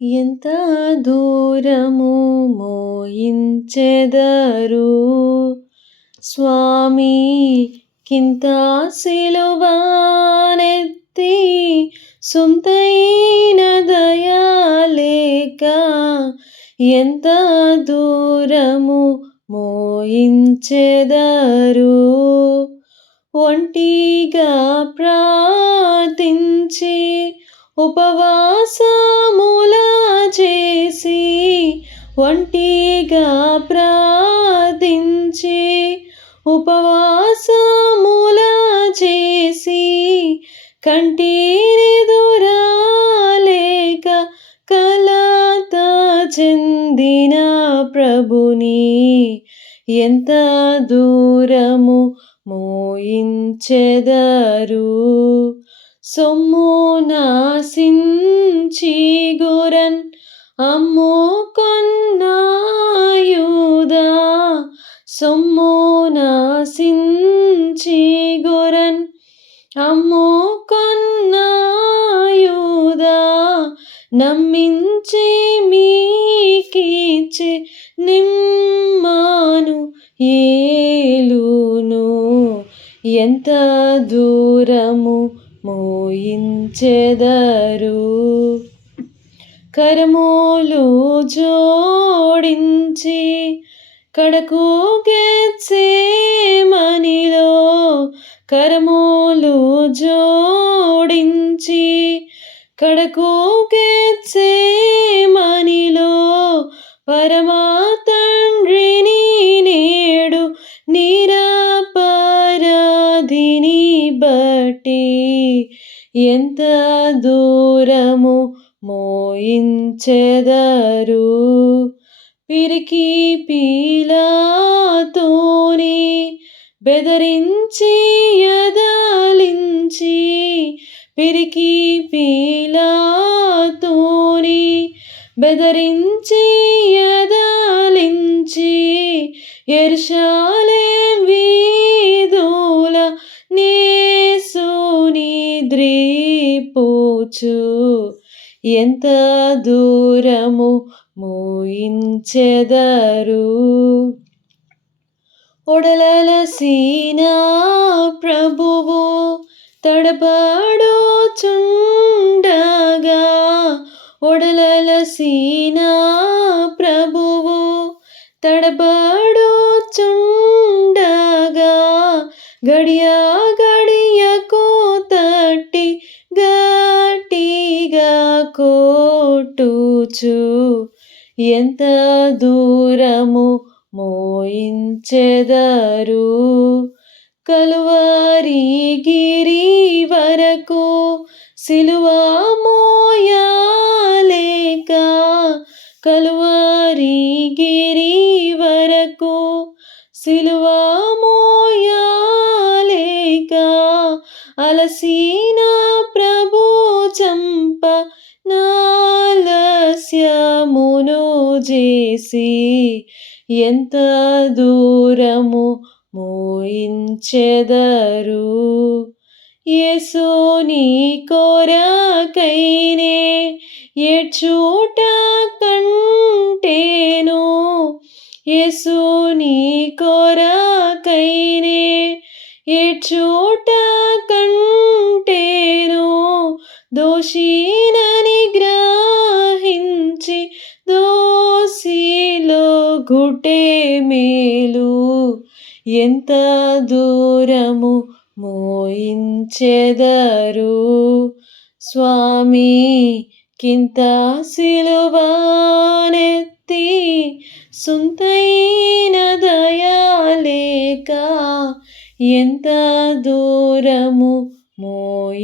ఎంత దూరము మోయించెదరు స్వామి కింత సిలువనెత్తి సొంతైన దయాలేక ఎంత దూరము మోయించెదరు ఒంటిగా ప్రార్థించి ఉపవాసముల చేసి ఒంటిగా ప్రార్థించి ఉపవాసముల చేసి కంటినెదురాలేక కలత చెందిన ప్రభుని ఎంత దూరము మోయించెదరు సొమ్ము నాశించి గురన్ అమ్ముకొన్న యూదా సొమ్ము నాశించి గురన్ అమ్ముకొన్న యూదా నమ్మించి మీకిచ్చే నిమ్మాను ఏలును ఎంత దూరము మోయించెదరు కరములు జోడించి కడకు గెత్సేమనిలో కరములు జోడించి కడకు గెత్సేమనిలో పరమా తండ్రిని నేడు నిరపరాధిని బట్టి ఎంత దూరము మోయించెదరు పిరికి పీలాతోని బెదరించి యదలించి పిరికి పీలాతోని బెదరించి యదలించి యెరూషలేం వీధుల యేసుని ద్రిపుచు ఎంత దూరము మోయించెదరు ఒడలలసిన ప్రభువు తడబడుచుండగా ఒడలలసిన ప్రభువు తడబడుచుండగా గడియ గడియకు తట్టి గట్టిగా కొట్టుచు ఎంత దూరము మోయించెదరు కలువరి గిరి వరకు సిలువ మోయలేక కలువరి గిరి వరకు సిలువ మోయలేక అలసిన ప్రభు చంప నాలస్యమును చేసి ఎంత దూరము మోయించెదరు యేసుని కొరకైనే ఏడ్చుట కంటేను యేసుని కొరకైనే ఏడ్చుట కంటేను దోషినని గ్రహించి దోషిలో గుటే మేలు ఎంత దూరము మోయించెదరు స్వామి కింత సిలువనెత్తి సొంతైన దయాలేక ఎంత దూరము మోయించెదరు